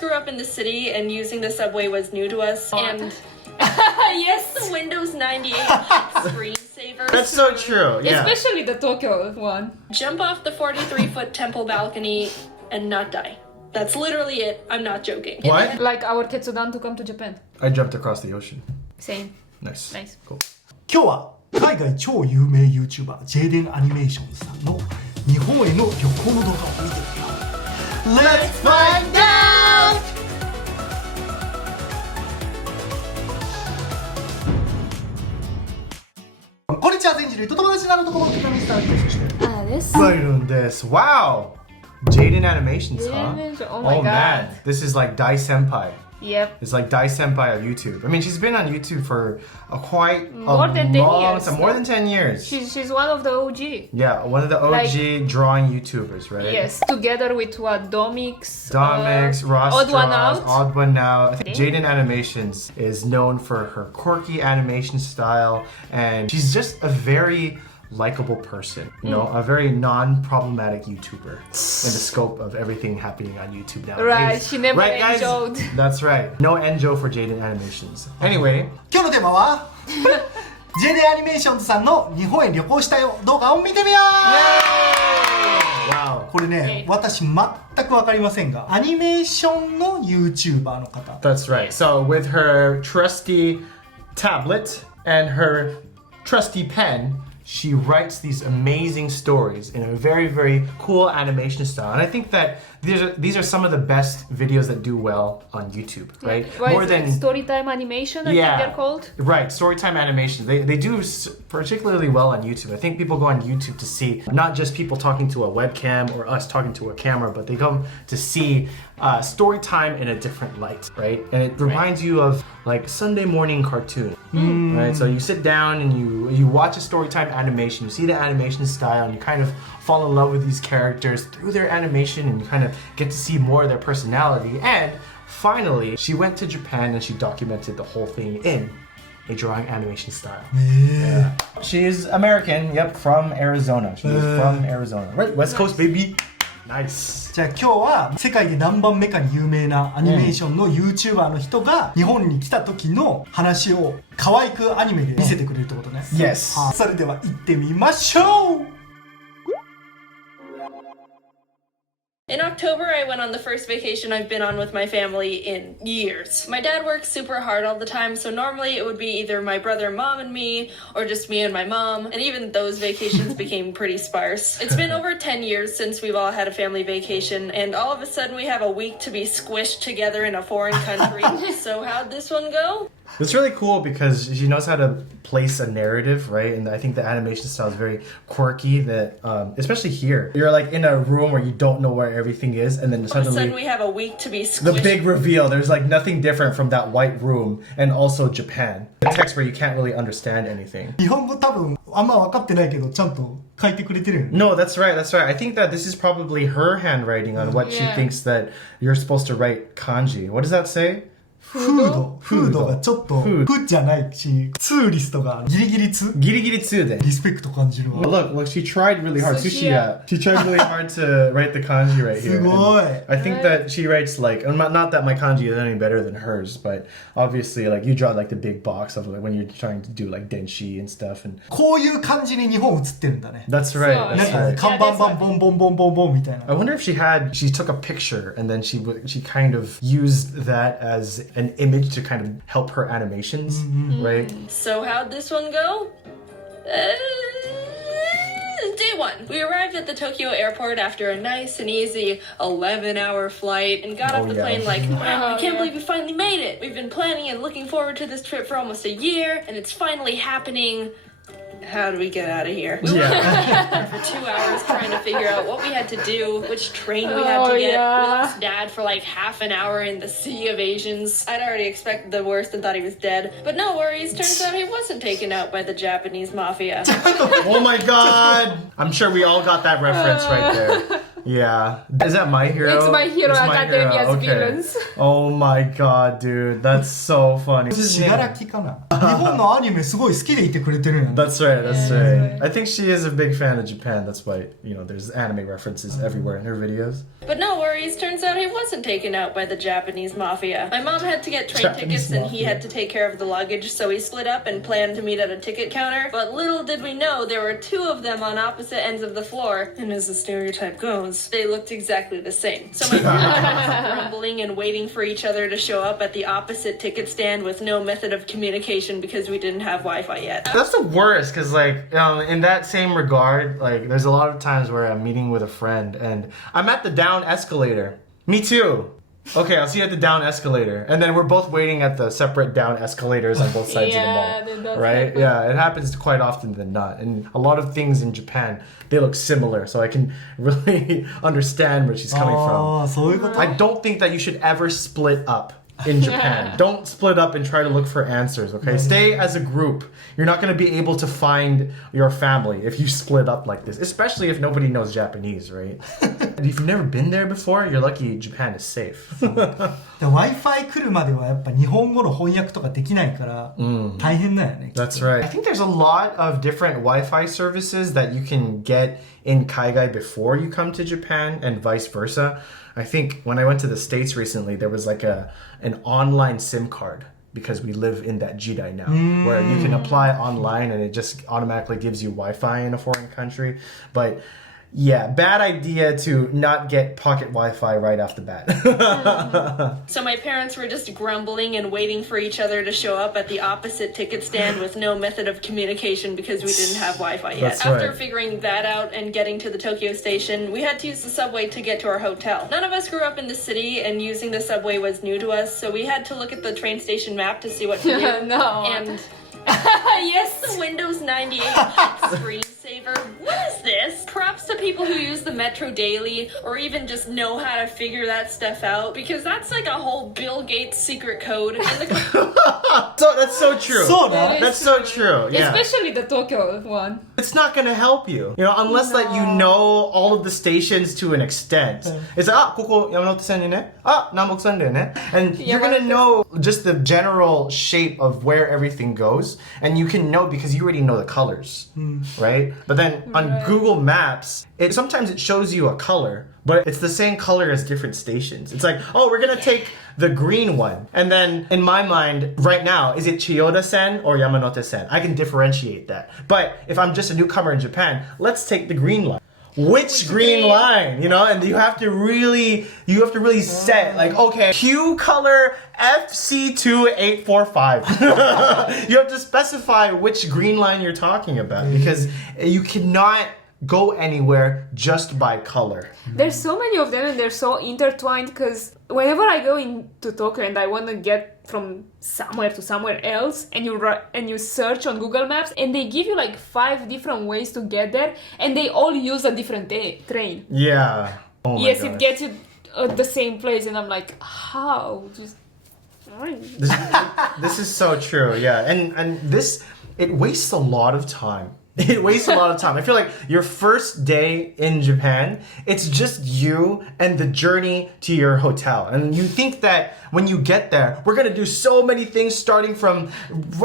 grew up in the city and using the subway was new to us. And Yes. the Windows 98 screensaver. That's so true. Yeah. Especially the Tokyo one. Jump off the 43-foot temple balcony and not die. That's literally it. I'm not joking. What? Like our Tetsudan to come to Japan. I jumped across the ocean. Same. Nice. Nice. Cool. 今日は海外超有名 YouTuber ジェイデンアニメーションさんの日本への旅行の動画を見てみよう。 Let's find out! こんにちは、全人類と友達になるところのミスターです。そしてです。Right on this. Wow. JaidenAnimations, huh? Oh my god. Man. This is like Dai Senpai. Yep. It's like Dai Senpai of YouTube. I mean, she's been on YouTube for More than 10 years. More than 10 years. She's one of the OG. Yeah, one of the OG drawing YouTubers, right? Yes, together with what Domix, Ross Odd One Draws, Out. Odd One Out. JaidenAnimations is known for her quirky animation style, and she's just a very likable person, you know, a very non-problematic YouTuber in the scope of everything happening on YouTube now. Right, she never right, guys? enjoyed. That's right. No enjo for JaidenAnimations. Anyway, 今日のテーマはジェイデンアニメーションズさんの日本へ旅行したよ動画を見てみよう。 wow. これね、私全く分かりませんが、アニメーションの YouTuber の方。 That's right. So with her trusty tablet and her trusty pen, she writes these amazing stories in a very, very cool animation style. And I think that these are some of the best videos that do well on YouTube, right? Right, More than Storytime Animation, I think they're called. Right, Storytime Animation. They do particularly well on YouTube. I think people go on YouTube to see not just people talking to a webcam or us talking to a camera, but they come to see Storytime in a different light, right? And it reminds you of like Sunday morning cartoon, right? So you sit down and you watch a Storytime animation, you see the animation style, and you kind of fall in love with these characters through their animation, and you kind of get to see more of their personality. And finally, she went to Japan and she documented the whole thing in a drawing animation style. Yeah. She is American, yep, from Arizona. She is from Arizona. Right, West Coast, baby. Nice. じゃあ今日は世界で何番目かに有名なアニメーションの YouTuber の人が日本に来た時の話を可愛くアニメで見せてくれるってことね。Yes. それでは行ってみましょう。 In October, I went on the first vacation I've been on with my family in years. My dad works super hard all the time, so normally it would be either my brother, mom, and me, or just me and my mom, and even those vacations became pretty sparse. It's been over 10 years since we've all had a family vacation, and all of a sudden we have a week to be squished together in a foreign country. So how'd this one go? It's really cool because she knows how to place a narrative, right? And I think the animation style is very quirky. That especially here, you're like in a room where you don't know where everything is, and then All of a sudden suddenly we have a week to be squished. the big reveal. There's like nothing different from that white room, and also Japan. The text where you can't really understand anything. 日本語多分あんま分かってないけどちゃんと書いてくれてるよね。 No, that's right. That's right. I think that this is probably her handwriting on what she thinks that you're supposed to write kanji. What does that say? フードがちょっとフじゃないし、ツーリストがギリギリツ Giri tsude. リスペクト感じるわ。 Look, she tried really hard. Sushi. She tried really hard to write the kanji right here. すごい。 And I think that she writes like, not that my kanji is any better than hers, but obviously like you draw like the big box of like when you're trying to do like denshi and stuff. And こういう感じに日本映ってるんだね。 that's right. So- なん That's か right. 看板版ボンボンボンボンボンみたいな。 I wonder if she took a picture and then she kind of used that as an image to kind of help her animations, right? So how'd this one go? Day one. We arrived at the Tokyo airport after a nice and easy 11-hour flight and got off the plane like, wow, I can't believe we finally made it. We've been planning and looking forward to this trip for almost a year, and it's finally happening. How do we get out of here? We were for 2 hours trying to figure out what we had to do, which train we had to get. We lost Dad for like half an hour in the sea of Asians. I'd already expected the worst and thought he was dead. But no worries, turns out he wasn't taken out by the Japanese mafia. Oh my god! I'm sure we all got that reference right there. Yeah. Is that My Hero? It's My Hero It's My Hero. Academia's Okay. villains. Oh my god, dude. That's so funny. 信楽かな。日本のアニメすごい好きでいてくれてるんやね。 That's right, that's Yeah. right. I think she is a big fan of Japan. That's why, there's anime references everywhere in her videos. But no worries, turns out he wasn't taken out by the Japanese mafia. My mom had to get train Japanese tickets and he mafia. had to take care of the luggage, so we split up and planned to meet at a ticket counter. But little did we know there were two of them on opposite ends of the floor, and as the stereotype goes, they looked exactly the same. So my parents were grumbling and waiting for each other to show up at the opposite ticket stand with no method of communication because we didn't have Wi-Fi yet. That's the worst, because, in that same regard, there's a lot of times where I'm meeting with a friend and I'm at the down escalator. Me too. Okay, I'll see you at the down escalator. And then we're both waiting at the separate down escalators on both sides of the Yeah, that mall. does Right? happen. Yeah, it happens quite often than not. And a lot of things in Japan, they look similar. So I can really understand where she's coming ああ、 from. そういうこと I don't think that you should ever split up in Japan. Don't split up and try to look for answers, okay? Stay as a group. You're not going to be able to find your family if you split up like this, especially if nobody knows Japanese, right? And if you've never been there before, you're lucky Japan is safe. Wi-Fi 来るまではやっぱ日本語の翻訳とかできないから大変だよね。 That's right. I think there's a lot of different Wi-Fi services that you can get in Kaigai before you come to Japan and vice versa. I think when I went to the States recently, there was an online SIM card because we live in that Jidai now, where you can apply online and it just automatically gives you Wi-Fi in a foreign country. But yeah, bad idea to not get pocket Wi-Fi right off the bat. So my parents were just grumbling and waiting for each other to show up at the opposite ticket stand with no method of communication because we didn't have Wi-Fi yet. That's After right. figuring that out and getting to the Tokyo station, we had to use the subway to get to our hotel. None of us grew up in the city and using the subway was new to us, so we had to look at the train station map to see what to do. No. And Yes. the Windows 98 screensaver. What is this? Props to people who use the Metro daily or even just know how to figure that stuff out because that's like a whole Bill Gates secret code. And So that's so true. そうだ。 That's so true. Yeah. Especially the Tokyo one. It's not gonna help you, unless that you know all of the stations to an extent. It's like, ここ山手線でね。南北線だよね。And you're gonna know just the general shape of where everything goes, and you can know because you already know the colors, right? But then on Google Maps, sometimes it shows you a color, but it's the same color as different stations. It's like, we're gonna take the green one. And then in my mind, right now, is it Chiyoda-sen or Yamanote-sen? I can differentiate that. But if I'm just a newcomer in Japan, let's take the green line. Which green line, and you have to really set okay, Q color FC2845. You have to specify which green line you're talking about because you cannot go anywhere just by color. There's so many of them and they're so intertwined because whenever I go into Tokyo and I want to get from somewhere to somewhere else and you search on Google Maps and they give you 5 different ways to get there and they all use a different train. Yeah. Oh my Yes, gosh. it gets you at the same place and I'm like, how? Just... This is so true, yeah. And this, it wastes a lot of time. It wastes a lot of time. I feel like your first day in Japan, it's just you and the journey to your hotel. And you think that when you get there, we're going to do so many things starting from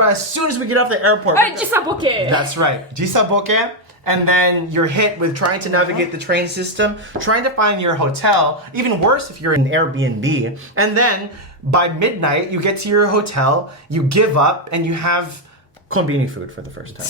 as soon as we get off the airport. Jisaboke! That's right. Jisaboke. And then you're hit with trying to navigate the train system, trying to find your hotel, even worse if you're in Airbnb. And then by midnight, you get to your hotel, you give up, and you have konbini food for the first time.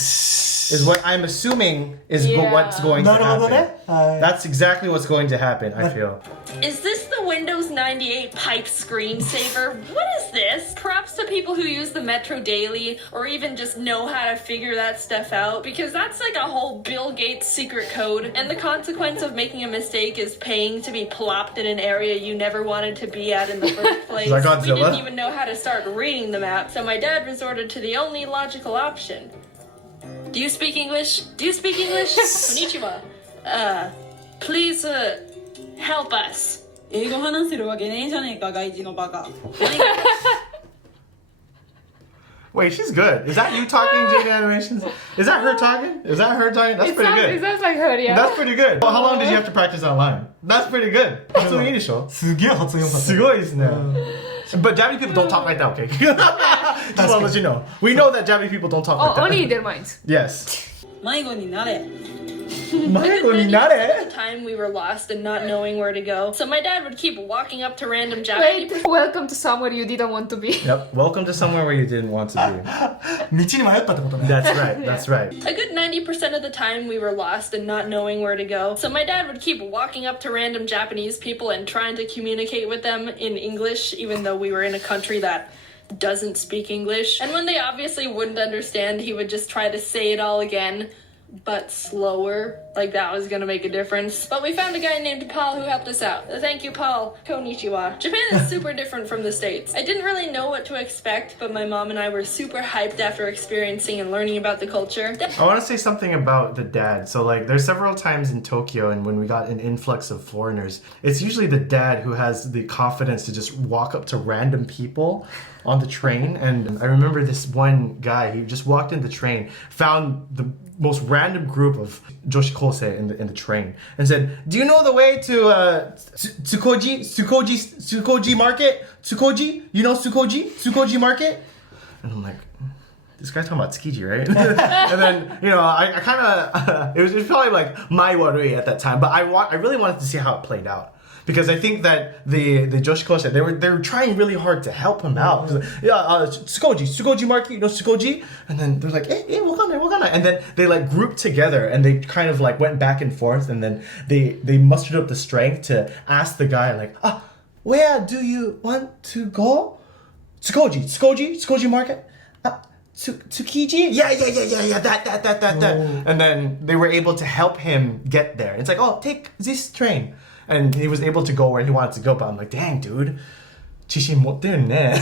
Is what I'm assuming is what's going to happen. That's exactly what's going to happen, I feel. Is this the Windows 98 pipe screensaver? What is this? Props to people who use the Metro daily or even just know how to figure that stuff out because that's like a whole Bill Gates secret code and the consequence of making a mistake is paying to be plopped in an area you never wanted to be at in the first place. Like We Godzilla? didn't even know how to start reading the map, so my dad resorted to the only logical option. Do you speak English? Do you speak English? Konnichiwa. Please, help us. 英語話せるわけねえじゃねえか外人のバカ。Wait, she's good. Is that you talking, JaidenAnimations? Is that her talking? Is that her talking? That's pretty It good. sounds like her, yeah. That's pretty good. Well, how long did you have to practice online? That's pretty good. 発音いいでしょ？すげえ発音良かった。すごいですね。But Japanese people don't talk like that, okay? Just want to let you know. We know that Japanese people don't talk like that. Only in their minds. Yes. 迷子になれ。迷子になれ? The time we were lost and not knowing where to go. So my dad would keep walking up to random Japanese. Wait, welcome to somewhere you didn't want to be. Yep. Welcome to somewhere where you didn't want to be. 道に迷ったってことね。 That's right. That's right. A good 90% of the time we were lost and not knowing where to go. So my dad would keep walking up to random Japanese people and trying to communicate with them in English, even though we were in a country that doesn't speak English. And when they obviously wouldn't understand, he would just try to say it all again, but slower, like that was gonna make a difference. But we found a guy named Paul who helped us out. Thank you, Paul. Konnichiwa. Japan is super different from the States. I didn't really know what to expect, but my mom and I were super hyped after experiencing and learning about the culture. I want to say something about the dad. So, like, there's several times in Tokyo, and when we got an influx of foreigners, it's usually the dad who has the confidence to just walk up to random people on the train. And I remember this one guy, he just walked in the train, found the most random group of Joshi Kosei in the train, and said, "Do you know the way to Tsukoji Market? Tsukoji? You know Tsukoji Market?" And I'm like, this guy's talking about Tsukiji, right? And then, you know, I kind of, it was probably like my worry at that time, but I really wanted to see how it played out. Because I think that the Joshi Kosei, they were trying really hard to help him out. Yeah, Tsukoji Market, you know Tsukoji? And then they're like, hey, wakana. And then they like grouped together and they kind of like went back and forth, and then they mustered up the strength to ask the guy like, where do you want to go? Tsukoji Market? Tsukiji? Yeah, that. And then they were able to help him get there. It's like, oh, take this train. And he was able to go where he wanted to go, but I'm like, dang, dude. Chishin motte ne.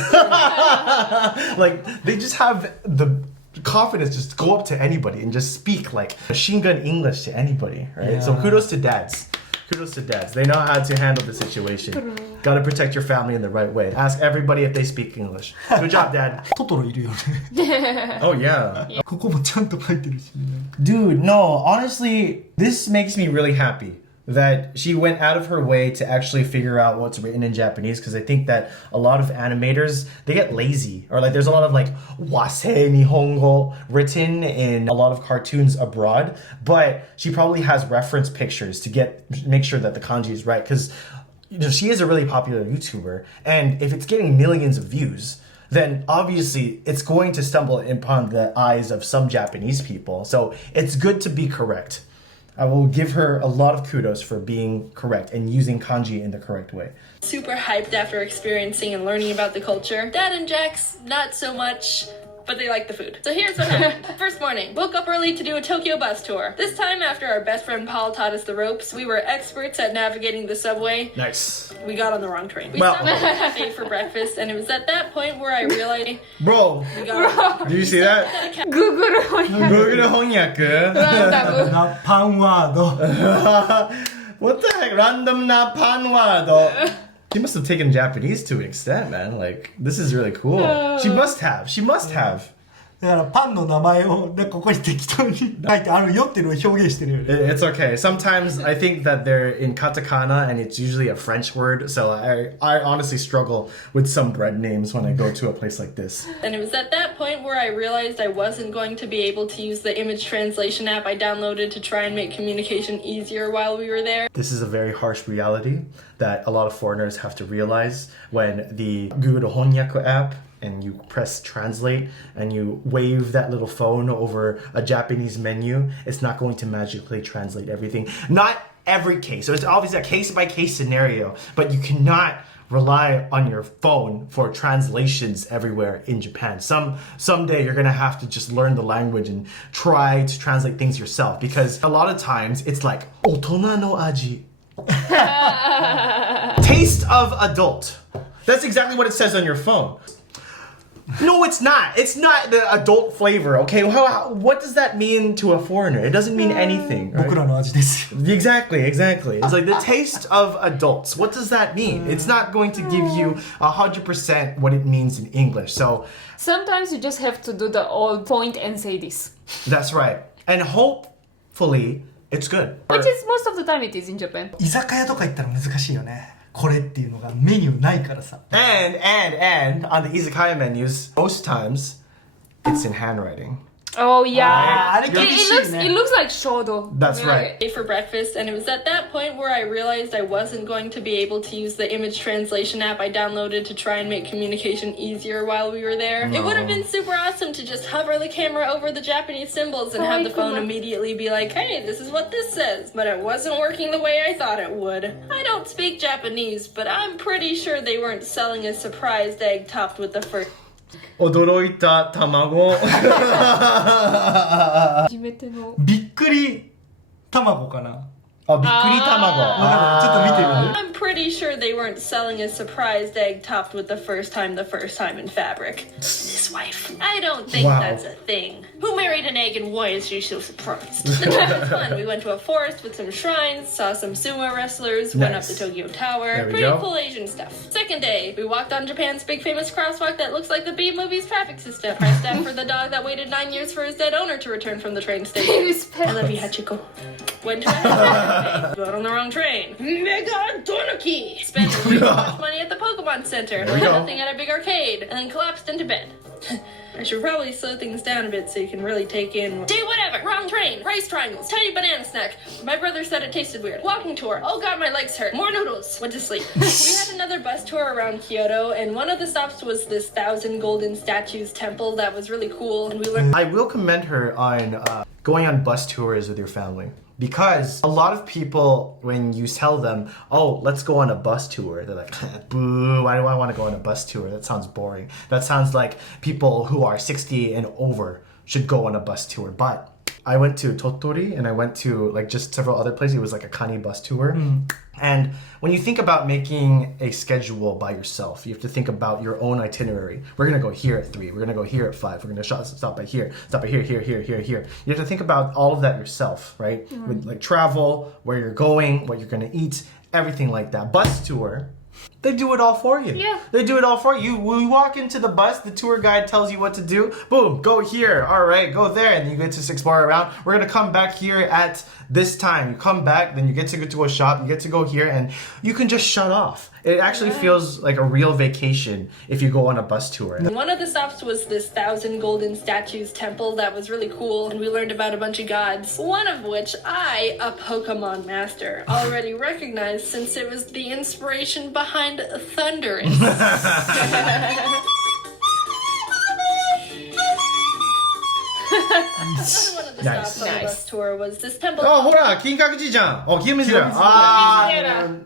Like, they just have the confidence just to go up to anybody and just speak like machine gun English to anybody, right? Yeah. So kudos to dads. Kudos to dads. They know how to handle the situation. Gotta protect your family in the right way. Ask everybody if they speak English. Good job, Dad. トトロいるよね。 Oh, yeah. ここもちゃんと書いてるしね。 Dude, no, honestly, this makes me really happy that she went out of her way to actually figure out what's written in Japanese, because I think that a lot of animators, they get lazy, or like there's a lot of like wasei nihongo written in a lot of cartoons abroad, but she probably has reference pictures to make sure that the kanji is right, because you know, she is a really popular YouTuber, and if it's getting millions of views, then obviously it's going to stumble upon the eyes of some Japanese people. So it's good to be correct. I will give her a lot of kudos for being correct and using kanji in the correct way. Super hyped after experiencing and learning about the culture. Dad and Jax, not so much, but they like the food. So here's what happened. First morning, woke up early to do a Tokyo bus tour. This time, after our best friend Paul taught us the ropes, we were experts at navigating the subway. Nice. We got on the wrong train. We Well- stopped at a cafe for breakfast, and it was at that point where I realized Bro, we got do you see that? Google. Google 翻訳 Random. なパンワード。 What the heck? Random na pan word. She must have taken Japanese to an extent, man. Like, this is really cool. She must have. だからパンの名前をここに適当に書いてあるよっていうのを表現してるよね。 It's okay. Sometimes I think that they're in katakana and it's usually a French word. So I honestly struggle with some bread names when I go to a place like this. And it was at that point where I realized I wasn't going to be able to use the image translation app I downloaded to try and make communication easier while we were there. This is a very harsh reality that a lot of foreigners have to realize when the Google Honyaku app and you press translate and you wave that little phone over a Japanese menu, it's not going to magically translate everything. Not every case. So it's obviously a case-by-case scenario, but you cannot rely on your phone for translations everywhere in Japan. Someday you're gonna have to just learn the language and try to translate things yourself, because a lot of times it's like otona no aji. Taste of adult. That's exactly what it says on your phone. No, it's not. It's not the adult flavor, okay? What does that mean to a foreigner? It doesn't mean anything. 僕 Right? らの味ですよ Exactly. It's like the taste of adults. What does that mean? It's not going to give you 100% what it means in English. So Sometimes you just have to do the old point and say this. that's right. And hopefully it's good. Which is most of the time it is in Japan. 居酒屋とか行ったら難しいよねこれっていうのがメニューないからさ And on the izakaya menus, most times it's in handwriting. Oh yeah. あれ厳しいね It looks like shodo. That's I mean, right. Ate for breakfast, and it was at that point where I realized I wasn't going to be able to use the image translation app I downloaded to try and make communication easier while we were there. It would have been super awesome to just hover the camera over the Japanese symbols and have the phone immediately be like, hey, this is what this says, but it wasn't working the way I thought it would. I don't speak Japanese, but I'm pretty sure they weren't selling a surprised egg topped with the first 驚いた卵。初めてのびっくり卵かなあ、びっくり卵。わかるちょっと見てみる I'm pretty sure they weren't selling a surprised egg topped with the first time in fabric. And his wife. I don't think Wow. that's a thing. Who married an egg and why is she so surprised? The trip was fun. We went to a forest with some shrines, saw some sumo wrestlers, went up Nice. the Tokyo Tower. There we Pretty go. cool Asian stuff. Second day, we walked on Japan's big famous crosswalk that looks like the B-movie's traffic system. Pressed F for the dog that waited 9 years for his dead owner to return from the train station. Respect. I love you, Hachiko. Went to a got on the wrong train. Mega Donuki! Spent way too much money at the Pokemon Center. we go. Nothing at a big arcade. And then collapsed into bed. I should probably slow things down a bit so you can really take in. Day whatever! Wrong train! Rice triangles! Tiny banana snack! My brother said it tasted weird. Walking tour. Oh god, my legs hurt. More noodles! Went to sleep. We had another bus tour around Kyoto, and one of the stops was this 1,000 golden statues temple that was really cool, and we learned I will commend her on going on bus tours with your family. Because a lot of people, when you tell them, oh, let's go on a bus tour, they're like, boo, why do I want to go on a bus tour? That sounds boring. That sounds like people who are 60 and over should go on a bus tour. But I went to Tottori and I went to like just several other places. It was like a Kani bus tour. And when you think about making a schedule by yourself, you have to think about your own itinerary. We're going to go here at 3. We're going to go here at 5. We're going to stop by here, here. You have to think about all of that yourself, right? With like travel, where you're going, what you're going to eat, everything like that. Bus tour, they do it all for you. Yeah. They do it all for you. When you walk into the bus, the tour guide tells you what to do. Boom, go here. All right, go there. And you get to explore around. We're going to come back here at this time. You come back, then you get to go to a shop. You get to go here, and you can just shut off. It actually feels like a real vacation if you go on a bus tour. One of the stops was this 1,000 golden statues temple that was really cool, and we learned about a bunch of gods. One of which I, a Pokemon master, already recognized since it was the inspiration behind Thundurus. Another one of the Nice. stops on the bus tour was this temple. Oh, ほら、金閣寺じゃん。Oh, Kiyomizudera.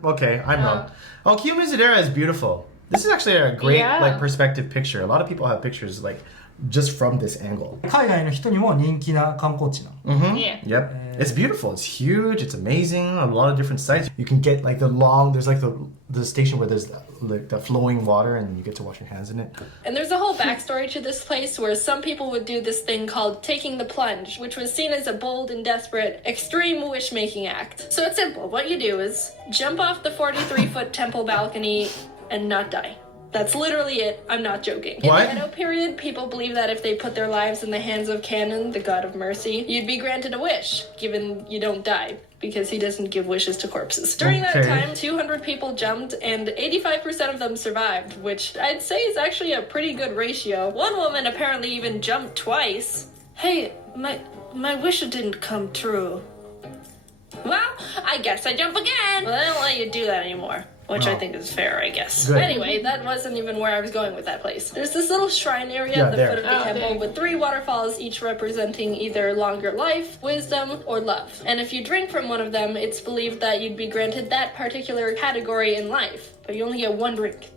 Okay, I'm wrong. Oh, Kiyomizudera is beautiful. This is actually a great Yeah. like perspective picture. A lot of people have pictures like just from this angle. 海外の人にも人気な観光地なの Yeah. Yep. It's beautiful. It's huge. It's amazing. A lot of different sites. You can get like there's like the station where there's like the flowing water and you get to wash your hands in it. And there's a whole backstory to this place where some people would do this thing called taking the plunge, which was seen as a bold and desperate, extreme wish-making act. So it's simple. What you do is jump off the 43-foot temple balcony and not die. That's literally it. I'm not joking. What? In the Edo period, people believed that if they put their lives in the hands of Kanon, the god of mercy, you'd be granted a wish, given you don't die, because he doesn't give wishes to corpses. During that Okay. time, 200 people jumped, and 85% of them survived, which I'd say is actually a pretty good ratio. One woman apparently even jumped twice. Hey, my wish didn't come true. Well, I guess I jump again. Well, they don't let you do that anymore. Which I think is fair, I guess. Good. Anyway, that wasn't even where I was going with that place. There's this little shrine area Yeah, at the there. foot of the temple with 3 waterfalls, each representing either longer life, wisdom, or love. And if you drink from one of them, it's believed that you'd be granted that particular category in life. But you only get 1 drink.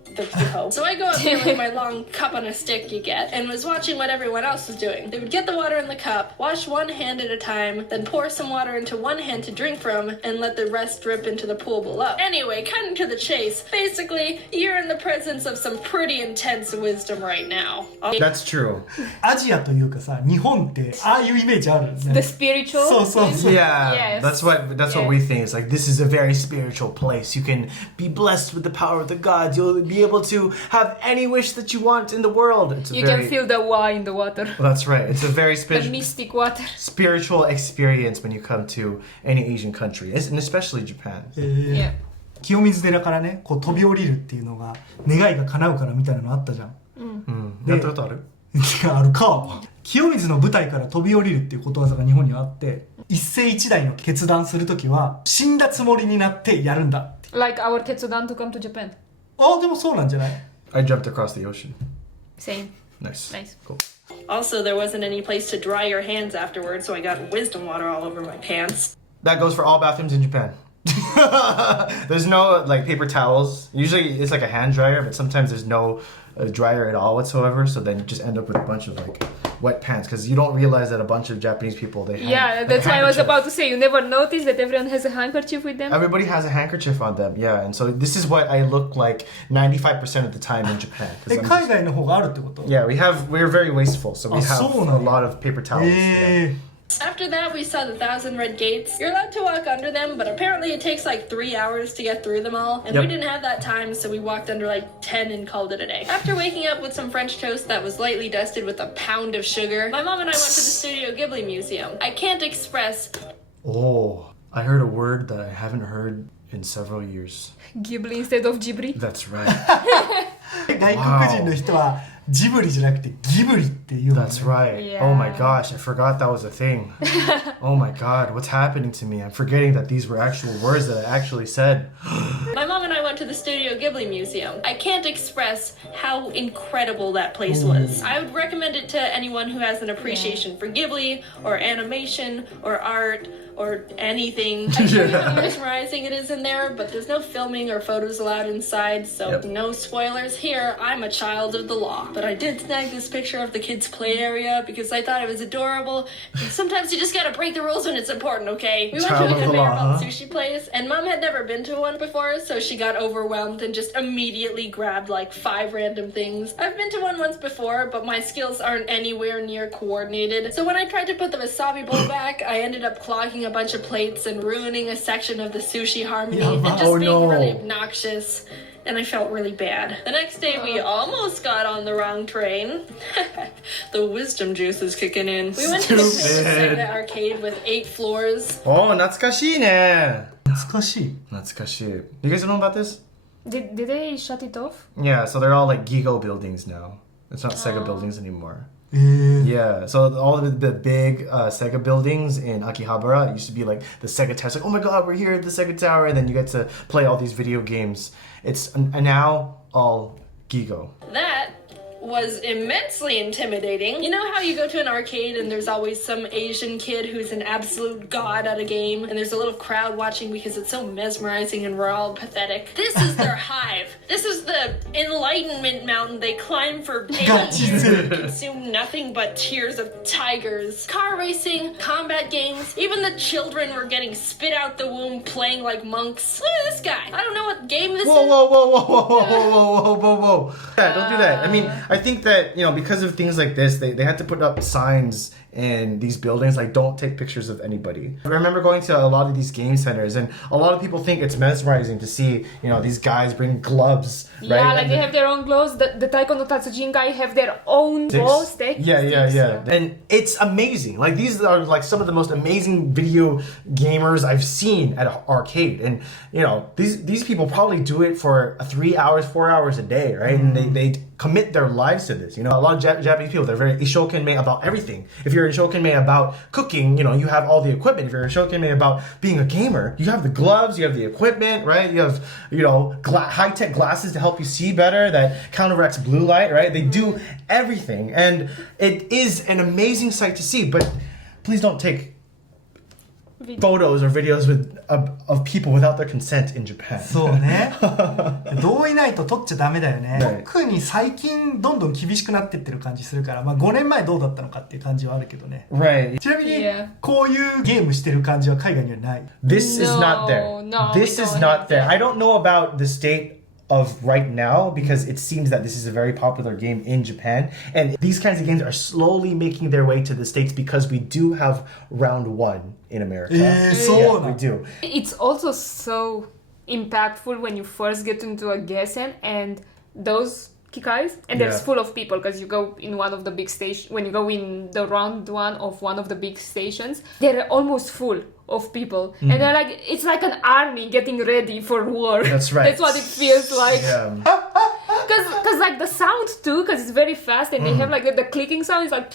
So I go up there with my long cup on a stick you get, and was watching what everyone else was doing. They would get the water in the cup, wash one hand at a time, then pour some water into one hand to drink from, and let the rest drip into the pool below. Anyway, cutting to the chase, basically, you're in the presence of some pretty intense wisdom right now. That's true. アジアというかさ、日本ってああいうイメージあるよね。 The spiritual. そうそうそう。 Yeah, Yes. that's what Yeah. we think. It's like this is a very spiritual place. You can be blessed with the power of the gods. You'll be able to have any wish that you want in the world. It's a You very, can feel the wa in the water. Well, that's right. It's a very The mystic water. spiritual experience when you come to any Asian country, and especially Japan. Yeah. 清水寺からね、こう飛び降りるっていうのが願いが叶うからみたいなのあったじゃん。やったことある？あるか。清水の舞台から飛び降りるっていうことわざが日本にはあって、一世一代の決断するときは死んだつもりになってやるんだって。 Like our Tetsudan to come to Japan. あ、でもそうなんじゃない？ I jumped across the ocean. Same. Nice. Nice. Cool. Also, there wasn't any place to dry your hands afterwards, so I got wisdom water all over my pants. That goes for all bathrooms in Japan. There's no like paper towels. Usually it's like a hand dryer, but sometimes there's no dryer at all whatsoever. So then you just end up with a bunch of like wet pants because you don't realize that a bunch of Japanese people Yeah, that's why I was about to say. You never notice that everyone has a handkerchief with them. Everybody has a handkerchief on them, yeah, and so this is what I look like 95% of the time in Japan. 'Cause え、 I'm 海 just- 外の方があるってこと？ yeah, we're very wasteful, so we have そうなんや。 a lot of paper towels. Yeah. After that, we saw the Thousand Red Gates. You're allowed to walk under them, but apparently it takes like 3 hours to get through them all. And we Yep. didn't have that time, so we walked under like 10 and called it a day. After waking up with some French toast that was lightly dusted with a pound of sugar, my mom and I went to the Studio Ghibli Museum. I can't express Oh, I heard a word that I haven't heard in several years. Ghibli instead of Ghibli. That's right. 外国人の人はジブリじゃなくてギブリっていうのね。 That's right. Yeah. Oh my gosh, I forgot that was a thing. Oh my god, what's happening to me? I'm forgetting that these were actual words that I actually said. My mom and I went to the Studio Ghibli Museum. I can't express how incredible that place was. I would recommend it to anyone who has an appreciation for Ghibli or animation or art or anything. I show you how mesmerizing it is in there, but there's no filming or photos allowed inside, so Yep. no spoilers here. I'm a child of the law. But I did snag this picture of the kids' play area because I thought it was adorable. Sometimes you just gotta break the rules when it's important, okay? We went to Child a of the conveyor law, belt huh? sushi place, and Mom had never been to one before, so she got overwhelmed and just immediately grabbed like 5 random things. I've been to one once before, but my skills aren't anywhere near coordinated. So when I tried to put the wasabi bowl back, I ended up clogging a bunch of plates and ruining a section of the sushi harmony and just Oh, being no. really obnoxious. And I felt really bad. The next day, we almost got on the wrong train. The wisdom juice is kicking in. We went to the Stupid. Sega arcade with 8 floors. Oh, 懐かしいね。懐かしい。懐かしい. You guys know about this? Did they shut it off? Yeah, so they're all like Gigo buildings now. It's not Sega buildings anymore. えー、 Yeah, so all of the big Sega buildings in Akihabara used to be like the Sega Tower. It's like, oh my god, we're here at the Sega Tower, and then you get to play all these video games. It's now all Gigo. That was immensely intimidating. You know how you go to an arcade and there's always some Asian kid who's an absolute god at a game, and there's a little crowd watching because it's so mesmerizing and we're all pathetic? This is their hive. This is the enlightenment mountain they climb for 8 years and consume nothing but tears of tigers. Car racing, combat games, even the children were getting spit out the womb playing like monks. Look at this guy. I don't know what game this Whoa, is. whoa, whoa, whoa, whoa, whoa, whoa, whoa, whoa, whoa. Yeah, don't do that. I mean, I think that, you know, because of things like this, they had to put up signs in these buildings like, don't take pictures of anybody. I remember going to a lot of these game centers, and a lot of people think it's mesmerizing to see, you know, these guys bring gloves, right? Yeah, like And they have their own gloves. The Taiko no Tatsujin guy have their own ball stick. Yeah. And it's amazing. Like, these are like some of the most amazing video gamers I've seen at an arcade. And, you know, these people probably do it for 3 hours, 4 hours a day, right? And they commit their lives to this. You know, a lot of Japanese people, they're very ishokenmei about everything. If you're ishokenmei about cooking, you know, you have all the equipment. If you're ishokenmei about being a gamer, you have the gloves, you have the equipment, right? You have, you know, high-tech glasses to help you see better that counteracts blue light, right? They do everything. And it is an amazing sight to see, but please don't take photos or videos of people without their consent in Japan. そうね同意ないと撮っちゃダメだよね、はい、特に最近どんどん厳しくなってってる感じするから、まあ、5年前どうだったのかっていう感じはあるけどね、Right. ちなみにこういうゲームしてる感じは海外にはない。 This is not there. This is not there. I don't know about the state of right now because it seems that this is a very popular game in Japan, and these kinds of games are slowly making their way to the States because we do have round 1 in America. そうな we do. It's also so impactful when you first get into a gesen and those kikais and Yeah. there's full of people because you go in one of the big stations. When you go in the round 1 of one of the big stations, they're almost full of people and they're like, it's like an army getting ready for war. That's right. That's what it feels like. Yeah. Because like the sound too, because it's very fast and they have like the clicking sound is like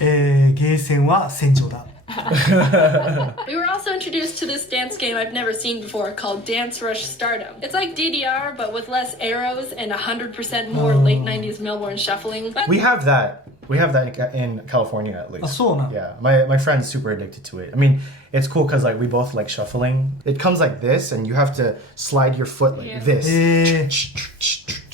ゲーセンは戦場だ。 We were also introduced to this dance game I've never seen before called Dance Rush Stardom. It's like DDR, but with less arrows and 100% more late 90s Melbourne shuffling. But We have that. We have that in California at least. あ、そうなんだ。 Yeah, my friend's super addicted to it. I mean, it's cool because like we both like shuffling. It comes like this, and you have to slide your foot like this.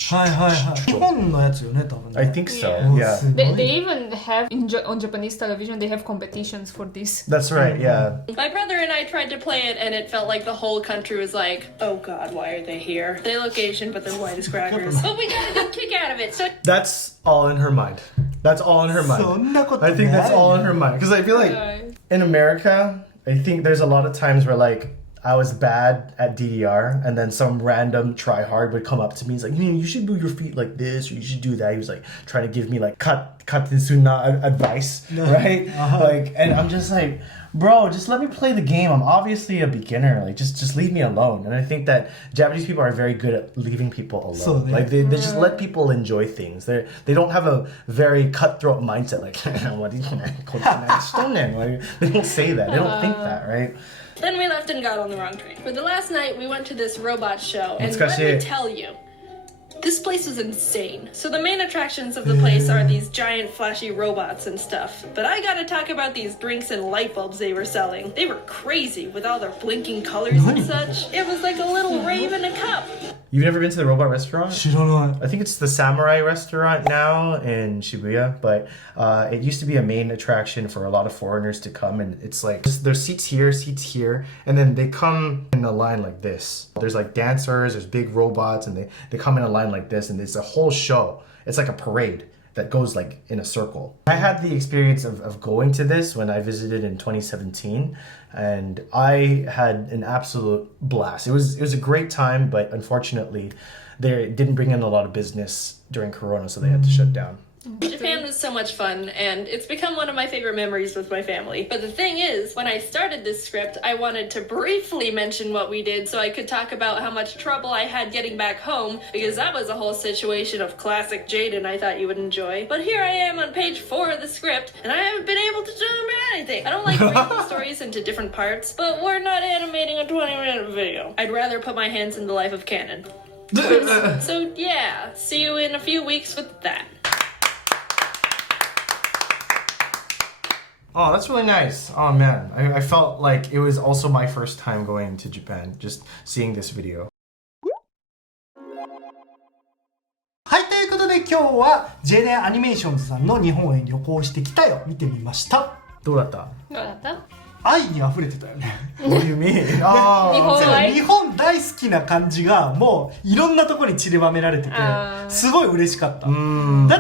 はいはいはい。日本のやつよね、多分ね。 I think so. Yeah. Yeah. すごい They even have on Japanese television they have competitions for this. That's right. Yeah. my brother and I tried to play it, and it felt like the whole country was like, oh god, why are they here? They look Asian, but they're white as crackers. But we got a good kick out of it, so... That's all in her mind. That's all in her そ mind. んなことない I think that's all in her mind because I feel like in America, I think there's a lot of times where like I was bad at DDR, and then some random tryhard would come up to me. He's like, you should move your feet like this, or you should do that. He was like trying to give me like katsuna advice, right? Like, and I'm just like, bro, just let me play the game. I'm obviously a beginner. Like, just leave me alone. And I think that Japanese people are very good at leaving people alone. So, yeah. Like, they just let people enjoy things. They don't have a very cutthroat mindset. Like, they don't say that. They don't think that, right? Then we left and got on the wrong train. For the last night, we went to this robot show, and let 難しい。 me tell you, this place was insane. So the main attractions of the place are these giant flashy robots and stuff. But I gotta talk about these drinks and light bulbs they were selling. They were crazy with all their blinking colors and such. It was like a little rave in a cup. You've never been to the robot restaurant? 知らない。 I think it's the Samurai restaurant now in Shibuya, but it used to be a main attraction for a lot of foreigners to come, and it's like there's seats here, and then they come in a line like this. There's like dancers, there's big robots, and they come in a line like this, and it's a whole show. It's like a parade that goes like in a circle. I had the experience of going to this when I visited in 2017, and I had an absolute blast. It was a great time, but unfortunately they didn't bring in a lot of business during Corona, so they had to shut down. Japan was so much fun, and it's become one of my favorite memories with my family. But the thing is, when I started this script, I wanted to briefly mention what we did so I could talk about how much trouble I had getting back home, because that was a whole situation of classic Jaiden I thought you would enjoy. But here I am on page 4 of the script, and I haven't been able to tell them anything. I don't like breaking stories into different parts, but we're not animating a 20-minute video. I'd rather put my hands in the life of canon. So yeah, see you in a few weeks with that. Oh, that's really nice. Oh man, I felt like it was also my first time going to Japan, just seeing this video. はい、ということで今日は JaidenAnimations さんの日本へ旅行してきたよ見てみました。どうだった？どうだった？愛に溢れてたよね。What do you mean? Oh, 日本愛日本大好きな感じがもういろんなところに散りばめられててすごい嬉しかった。だ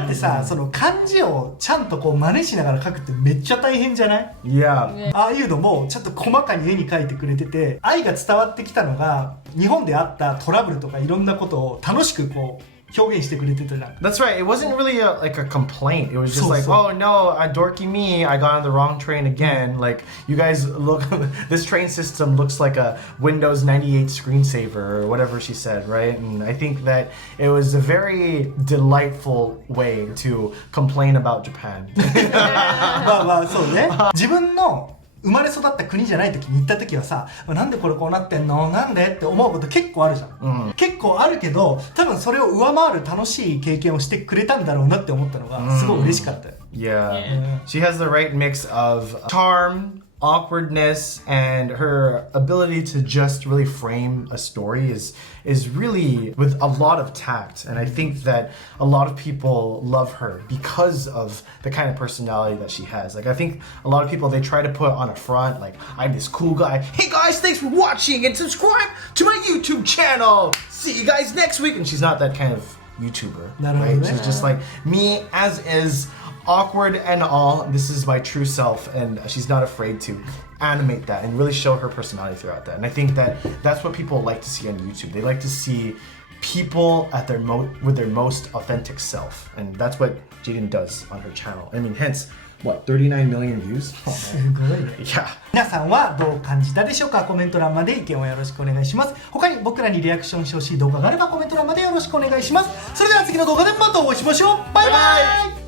ってさ、その漢字をちゃんとこう真似しながら書くってめっちゃ大変じゃない？ Yeah. ああいうのもちゃんと細かに絵に描いてくれてて、愛が伝わってきたのが日本であったトラブルとかいろんなことを楽しくこう表現してくれてたじゃん。 That's right. It wasn't really like a complaint. It was just So, like, so. oh no, dorky me, I got on the wrong train again. Like, you guys look, this train system looks like a Windows 98 screensaver or whatever she said, right? And I think that it was a very delightful way to complain about Japan. まあまあそうね。自分の生まれ育った国じゃない時に行った時はさ、なんでこれこうなってんのなんでって思うこと結構あるじゃん、結構あるけど多分それを上回る楽しい経験をしてくれたんだろうなって思ったのがすごい嬉しかったよ。 Yeah. She has the right mix of charm, awkwardness and her ability to just really frame a story is really with a lot of tact. And I think that a lot of people love her because of the kind of personality that she has. Like I think a lot of people, they try to put on a front like, I'm this cool guy. Hey guys, thanks for watching and subscribe to my YouTube channel. See you guys next week. And she's not that kind of YouTuber, right? She's just like me as is, awkward and all. This is my true self, and she's not afraid to animate that and really show her personality throughout that. And I think that that's what people like to see on YouTube. They like to see people at their with their most authentic self, and that's what Jaiden does on her channel. I mean, hence what, 39 million views? すごいね。Yeah. 皆さんはどう感じたでしょうか。コメント欄まで意見をよろしくお願いします。他に僕らにリアクションしてほしい動画があればコメント欄までよろしくお願いします。それでは次の動画でまたお会いしましょう。バイバイ。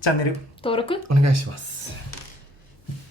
チャンネル登録お願いします。